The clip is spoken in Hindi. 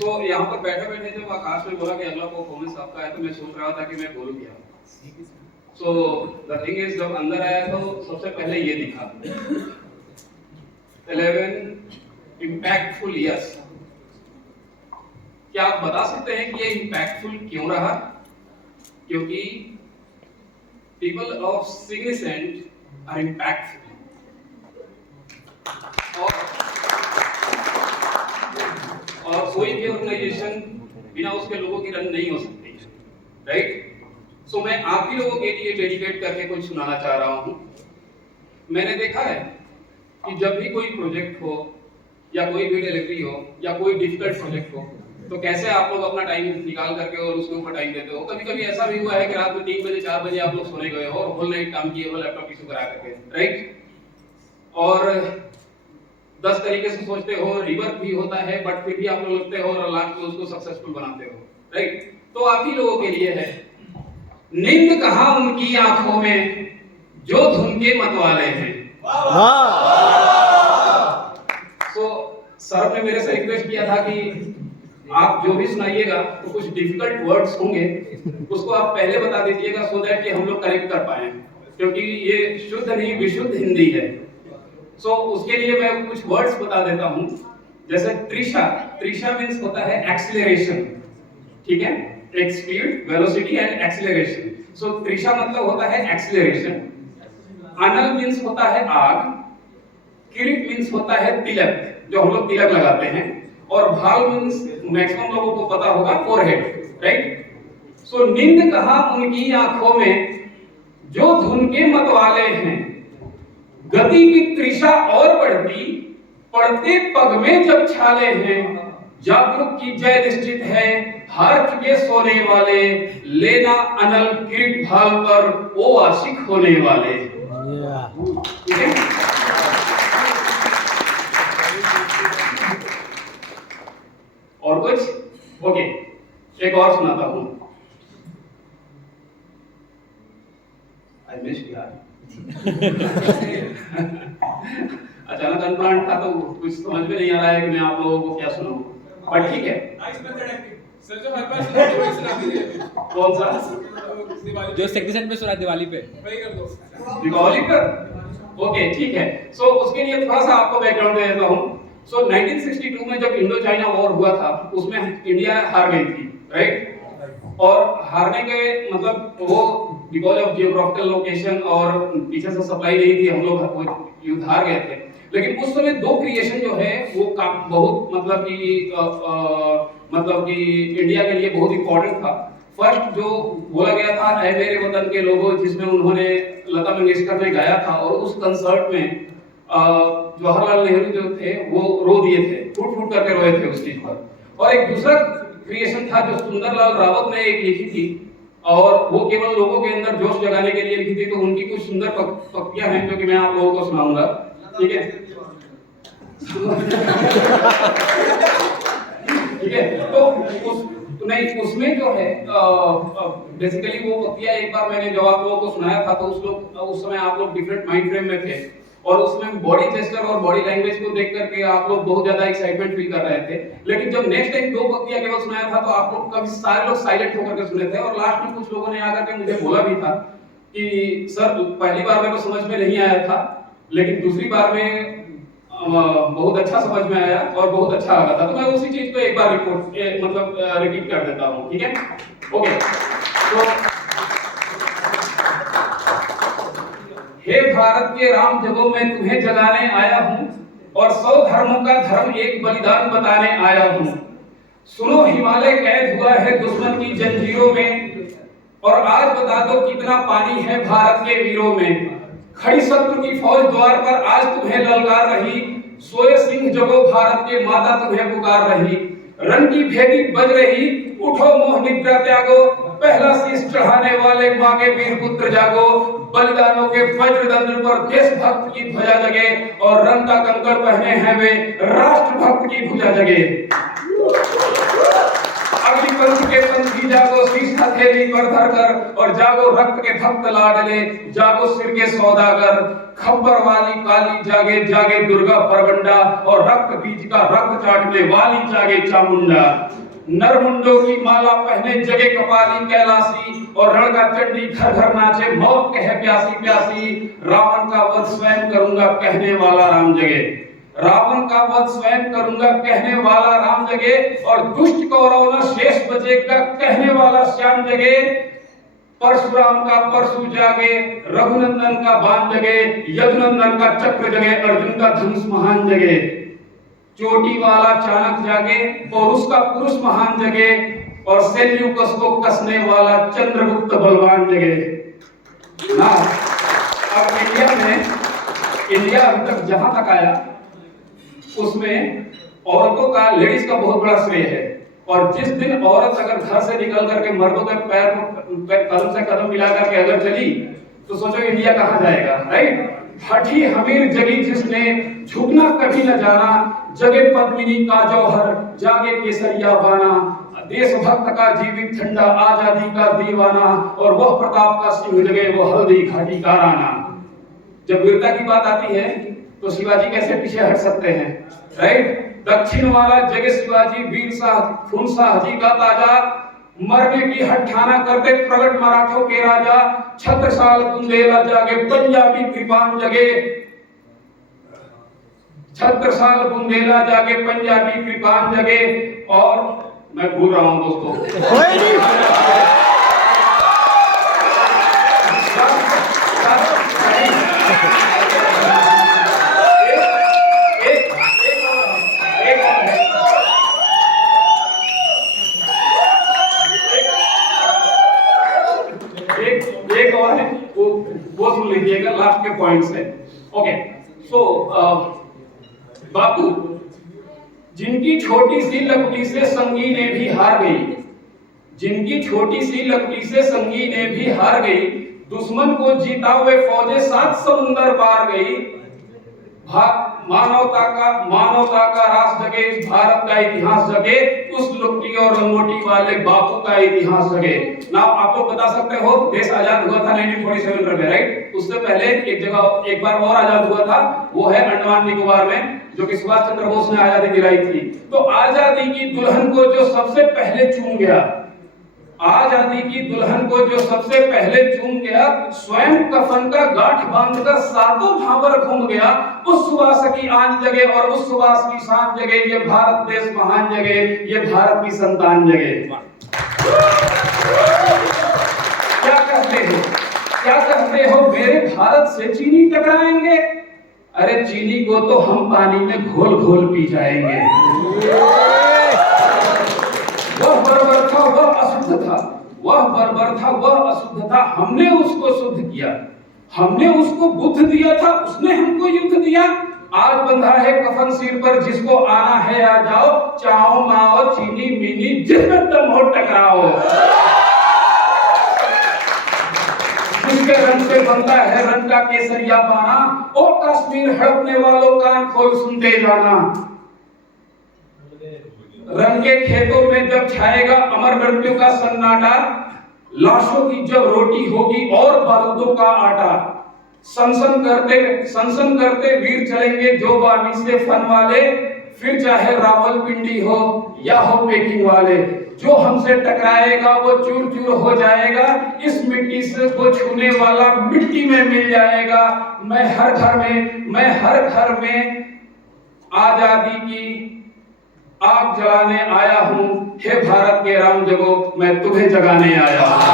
तो यहाँ पर बैठे बैठे जब आकाश ने बोला कि अगला परफॉर्मेंस आपका है, तो मैं सोच रहा था कि मैं बोलूँ क्या। सो द थिंग इज, जब अंदर आया तो सबसे पहले ये दिखा 11 इम्पैक्टफुल ईयर्स। क्या आप बता सकते हैं कि ये इम्पैक्टफुल क्यों रहा? क्योंकि people of significant are impactful. और कोई भी ऑर्गेनाइजेशन बिना उसके लोगों की रन नहीं हो सकती, राइट? सो मैं आप ही लोगों के लिए डेडिकेट करके कुछ सुनाना चाह रहा हूं। मैंने देखा है कि जब भी कोई प्रोजेक्ट हो या कोई भी डिलीवरी हो या कोई डिफिकल्ट प्रोजेक्ट हो, तो कैसे आप लोग अपना टाइम निकाल करके और उसके ऊपर टाइम देते हो। कभी कभी ऐसा भी हुआ है कि रात में 3 बजे 4 बजे आप लोग सोने गए हो और होल नाइट काम किए हो लैपटॉप इशू करा करके, राइट? और 10 तरीके से सोचते हो, रिवर्क भी होता है, बट फिर भी आप लोग लगते हो और लास्ट में उसको सक्सेसफुल बनाते हो, राइट? तो आप ही लोगों के लिए है, नींद कहां उनकी आंखों में जो धुन के मतवाले हैं। सो सर ने मेरे से रिक्वेस्ट किया था कि आप जो भी सुनाइएगा तो कुछ डिफिकल्ट वर्ड्स होंगे, उसको आप पहले बता दीजिएगा सो दैट कि हम लोग कनेक्ट कर पाए, क्योंकि ये शुद्ध नहीं विशुद्ध हिंदी है। सो उसके लिए मैं कुछ वर्ड्स बता देता हूं, जैसे त्रिशा। त्रिशा मींस होता है एक्सीलरेशन, ठीक है? एक स्पीड, वेलोसिटी एंड एक्सीलरेशन। सो त्रिशा मतलब होता है एक्सीलरेशन। अनल मींस होता है आग। किरीट मींस होता है तिलक, जो हम लोग तिलक लगाते हैं। और भाल मींस मैक्सिमम लोगों को पता होगा फोरहेड, राइट? सो नींद कहां उनकी आंखों में जो धुन के मतवाले हैं, गति की त्रिशा और बढ़ती, पड़ते पग में जब छाले हैं, जागरूक की जय निश्चित है, हार चुके सोने वाले, लेना अनल किरीट भाल पर वो आशिक होने वाले। और कुछ? ओके, एक और सुनाता हूं। आई मिस यार अचानक अनप्लान्ड था तो कुछ समझ में नहीं आ रहा है कि मैं आप लोगों को क्या सुनाऊं, पर ठीक है। सर जो हर बार सुना दीजिए। कौन सा? जो सेक्शन पे सुना दिवाली पे, वही कर दो। दिवाली पर? ओके, ठीक है। सो उसके लिए थोड़ा सा आपको बैकग्राउंड दे देता हूं। सो 1962 में जब इंडो चाइना वॉर हुआ था, उसमें इंडिया हार गई थी, राइट? और हारने के मतलब वो बिकॉज ऑफ जियोग्राफिकल लोकेशन और पीछे से सप्लाई नहीं थी, हम लोग युद्ध हार गए थे। लेकिन उस समय दो क्रिएशन जो है वो बहुत मतलब कि इंडिया के लिए बहुत इंपॉर्टेंट था। फर्स्ट जो बोला गया था, ऐ मेरे वतन के लोगों, जिसमें उन्होंने लता मंगेशकर ने गाया था, और उस कंसर्ट में जवाहरलाल नेहरू जो थे वो रो दिए थे, फूट फूट करके रोए थे उस चीज पर। और एक दूसरा क्रिएशन था जो सुंदरलाल रावत ने एक लिखी थी, और वो केवल लोगों के अंदर जोश जगाने के लिए लिखी थी। तो उनकी कुछ सुंदर पंक्तियां हैं जो कि मैं आप लोगों को सुनाऊंगा, ठीक है? ठीक है, तो नहीं, उसमें जो है बेसिकली वो पंक्तियां एक बार मैंने जब आप लोगों को सुनाया था, तो उस समय आप लोग डिफरेंट माइंड फ्रेम में थे, और उसमें बॉडी जेस्चर और बॉडी लैंग्वेज को देख करके आप लोग बहुत ज्यादा एक्साइटमेंट फील कर रहे थे। लेकिन जब नेक्स्ट टाइम दो पंक्तियां केवल सुनाया था, तो आप लोग कभी सारे लोग साइलेंट होकर के सुने थे, और लास्ट में कुछ लोगों ने आकर के मुझे बोला भी था कि सर पहली बार मेरे को समझ में नहीं आया था, लेकिन दूसरी बार में बहुत अच्छा समझ में आया और बहुत अच्छा लगा था। तो मैं उसी चीज को एक बार रिपीट कर देता हूँ, ठीक है? ओके, तो हे भारत के राम जगों में तुम्हें जगाने आया हूँ, और 100 धर्मों का धर्म एक बलिदान बताने आया हूँ। सुनो, हिमालय कैद हुआ है दुश्मन की जंजीरों में, और आज बता दो कितना पानी है भारत के वीरों में। खड़ी शत्रु की फौज द्वार पर आज तुम्हें ललकार रही, सोए सिंह जगो भारत के माता तुम्हें पुकार रही। रन की भेदी बज रही, उठो मोह निद्रा त्यागो, पहला शीश चढ़ाने वाले माँ के वीर पुत्र जागो। बलिदानों के वज्रदंड पर देशभक्त की ध्वजा जगे, और रंग का कंकड़ पहने हैं वे राष्ट्रभक्त की भुजा जगे। अग्निपंथ के पंथी जागो, शीश हथेली पर धरकर, और जागो रक्त के भक्त लाडले, जागो सिर के सौदागर। खब्बर वाली काली जागे, जागे दुर्गा परगंडा, और रक्त बीज का रक्त चाटने वाली जागे चामुंडा। नरमुंडों की माला पहने जगे कपाली कैलासी, और रण का चंडी घर घर नाचे, मौत कहे प्यासी प्यासी। रावण का वध स्वयं करूंगा कहने वाला राम जगे, रावण का वध स्वयं करूंगा कहने वाला राम जगे, और दुष्ट कौरव न शेष बचेगा कहने वाला श्याम जगे। परशुराम का परशु जागे, रघुनंदन का बाण जगे, यदुनंदन का चक्र जगे, अर्जुन का धनुष महान जगे। चोटी वाला चाणक्य जागे, पौरुष का पुरुष महान जगे, और सेल्यूकस को कसने वाला चंद्रगुप्त बलवान जगे ना। अब इंडिया अभी तक जहां तक आया उसमें औरतों का, लेडीज का बहुत बड़ा श्रेय है। और जिस दिन औरत अगर घर से निकल करके मर्दों के पैर कदम से कदम मिला करके अगर चली, तो सोचो इंडिया कहां जाएगा, राइट। हठी हमीर जगी जिसने, झुकना कभी न जाना, जगे पद्मिनी का जौहर, जागे केसरिया बाना। देशभक्त का जीवित ठंडा, आजादी का दीवाना, और वह प्रताप का सिंह जगे, वो हल्दी घाटी का राना। जब वीरता की बात आती है तो शिवाजी कैसे पीछे हट सकते हैं, राइट। दक्षिण वाला जगे शिवाजी, वीर शाह खून शाहजी का ताजा, मरने की हठाना करते प्रगट मराठों के राजा। छत्रसाल बुंदेला जागे, पंजाबी कृपान जगे, छत्रसाल बुंदेला जागे, पंजाबी कृपान जगे। और मैं भूल रहा हूं दोस्तों, एक और है, वो सुन लीजिएगा, लास्ट के पॉइंट्स है। ओके, सो बापू जिनकी छोटी सी लकड़ी से संगीने भी हार गई, जिनकी छोटी सी लकड़ी से संगीने भी हार गई, दुश्मन को जीता हुए फौजें 7 समुंदर पार गई। मानवता का रास जगे, भारत का इतिहास जगे, उस लुट्टी और लंगोटी वाले बापू का इतिहास जगे ना। आप लोग बता सकते हो देश आजाद हुआ था 1947 में, राइट। उससे पहले एक बार और आजाद हुआ था, वो है अंडमान निकोबार में, जो कि सुभाष चंद्र बोस ने आजादी दिलाई थी। तो आजादी की दुल्हन को जो सबसे पहले चूम गया, आजादी की दुल्हन को जो सबसे पहले चूम गया, स्वयं कफन का गांठ बांधकर 7 भावर घूम गया, उस सुबास की आन जगे और उस सुबास की शान जगे। ये भारत देश महान जगे, ये भारत की संतान जगे। क्या कहते हो, क्या कहते हो, मेरे भारत से चीनी टकराएंगे? अरे चीनी को तो हम पानी में घोल घोल पी जाएंगे। वह बर्बर था, वह अशुद्ध था, वह बर्बर था, वह अशुद्ध था, हमने उसको शुद्ध किया, हमने उसको बुद्ध दिया था, उसने हमको युद्ध दिया। आज बंधा है कफन सिर पर, जिसको आना है आ जाओ, चाओ माओ चीनी मीनी, जिसमें दम हो टकराओ। जिसके रंग से बनता है रंग का केसरिया पाना, ओ कश्मीर हड़पने वालों कान खोल सुनते जाना। रंग के खेतों में जब छाएगा अमर मृत्यु का सन्नाटा, लाशों की जब रोटी होगी और बारूदों का आटा। सनसन करते वीर चलेंगे जो बानी से फन वाले, फिर चाहे रावलपिंडी हो या हो पेकिंग वाले। जो हमसे टकराएगा वो चूर चूर हो जाएगा, इस मिट्टी से को छूने वाला मिट्टी में मिल जाएगा। मैं हर घर में आजादी की आग जलाने आया हूं, हे भारत के राम जगो, मैं तुम्हें जगाने आया हूं।